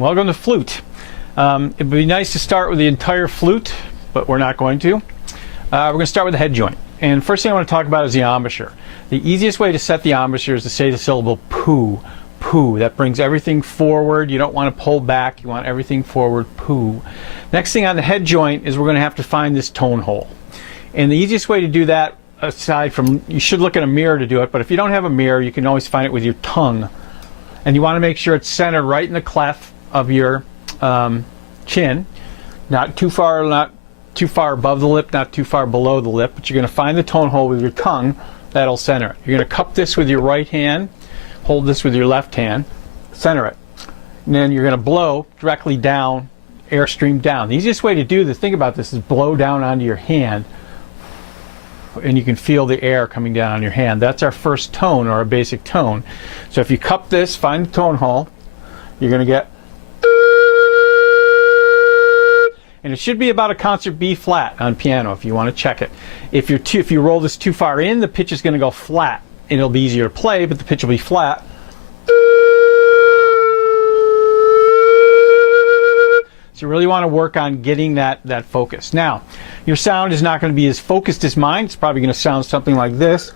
Welcome to flute. It'd be nice to start with the entire flute, but we're not going to. We're going to start with the head joint. And first thing I want to talk about is the embouchure. The easiest way to set the embouchure is to say the syllable poo. Poo. That brings everything forward. You don't want to pull back. You want everything forward. Poo. Next thing on the head joint is we're going to have to find this tone hole. And the easiest way to do that, aside from, you should look in a mirror to do it, but if you don't have a mirror, you can always find it with your tongue. And you want to make sure it's centered right in the cleft of your chin, not too far above the lip, not too far below the lip, but you're going to find the tone hole with your tongue. That'll center it. You're going to cup this with your right hand, hold this with your left hand, center it, and then you're going to blow directly down, airstream down. The easiest way to do this, think about this, is blow down onto your hand, and you can feel the air coming down on your hand. That's our first tone, or our basic tone. So if you cup this, find the tone hole, you're going to get, and it should be about a concert B flat on piano if you want to check it. If you roll this too far in, the pitch is going to go flat, and it'll be easier to play, but the pitch will be flat. So you really want to work on getting that focus. Now, your sound is not going to be as focused as mine. It's probably going to sound something like this,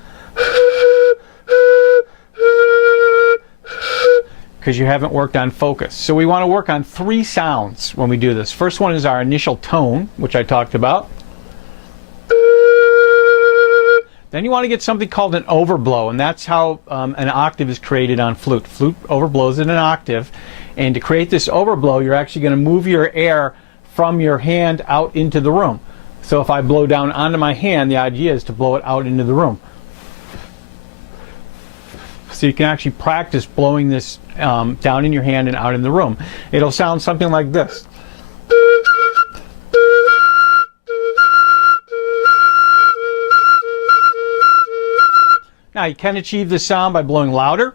because you haven't worked on focus. So we want to work on 3 sounds when we do this. First one is our initial tone, which I talked about. Then you want to get something called an overblow, and that's how an octave is created on flute. Flute overblows in an octave, and to create this overblow, you're actually going to move your air from your hand out into the room. So if I blow down onto my hand, the idea is to blow it out into the room. So you can actually practice blowing this down in your hand and out in the room. It'll sound something like this. Now you can achieve this sound by blowing louder,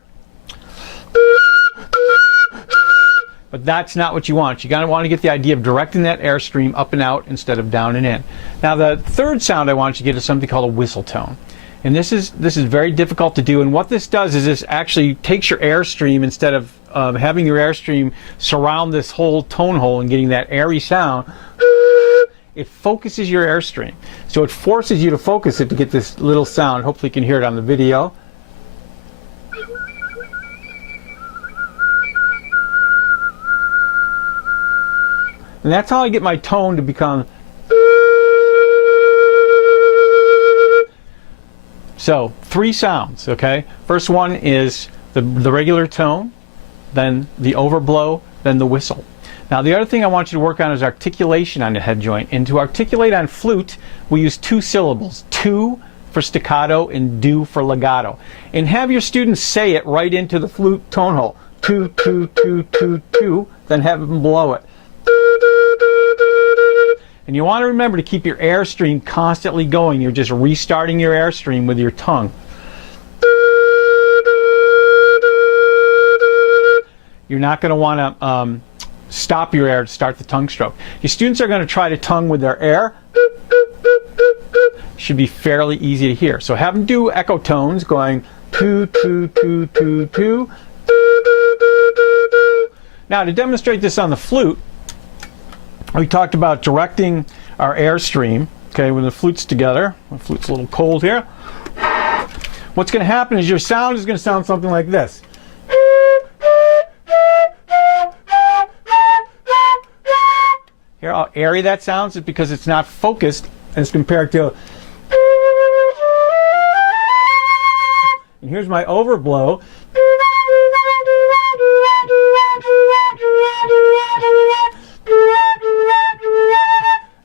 but that's not what you want. You're going to want to get the idea of directing that airstream up and out instead of down and in. Now the third sound I want you to get is something called a whistle tone. And this is very difficult to do, and what this does is this actually takes your airstream, instead of having your airstream surround this whole tone hole and getting that airy sound, it focuses your airstream. So it forces you to focus it to get this little sound. Hopefully you can hear it on the video. And that's how I get my tone to become. So 3 sounds, okay? First one is the regular tone, then the overblow, then the whistle. Now the other thing I want you to work on is articulation on the head joint. And to articulate on flute, we use 2 syllables. Tu for staccato and do for legato. And have your students say it right into the flute tone hole. Tu, tu, tu, tu, tu, then have them blow it. And you want to remember to keep your airstream constantly going. You're just restarting your airstream with your tongue. You're not going to want to stop your air to start the tongue stroke. Your students are going to try to tongue with their air. Should be fairly easy to hear. So have them do echo tones going tu, tu, tu, tu, tu. Now to demonstrate this on the flute, we talked about directing our airstream, okay, when the flute's together. The flute's a little cold here. What's going to happen is your sound is going to sound something like this. Hear how airy that sounds? It's because it's not focused as compared to. And here's my overblow.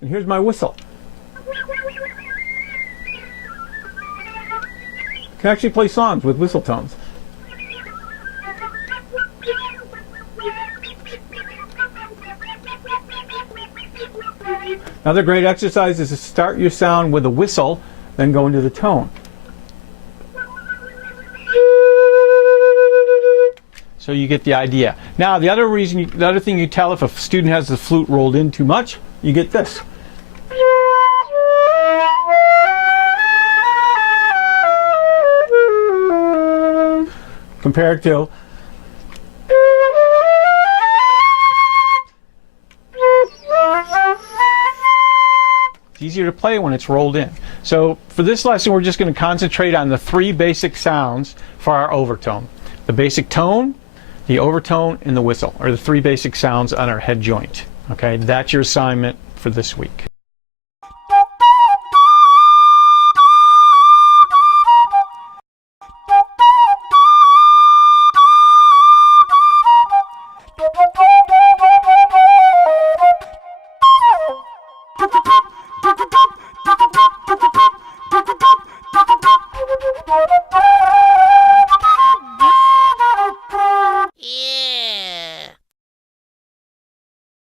And here's my whistle. You can actually play songs with whistle tones. Another great exercise is to start your sound with a whistle, then go into the tone. So you get the idea. Now the other thing you tell if a student has the flute rolled in too much, you get this. Compared to. easier to play when it's rolled in. So for this lesson, we're just going to concentrate on the 3 basic sounds for our overtone. The basic tone, the overtone, and the whistle are the 3 basic sounds on our head joint. Okay, that's your assignment for this week.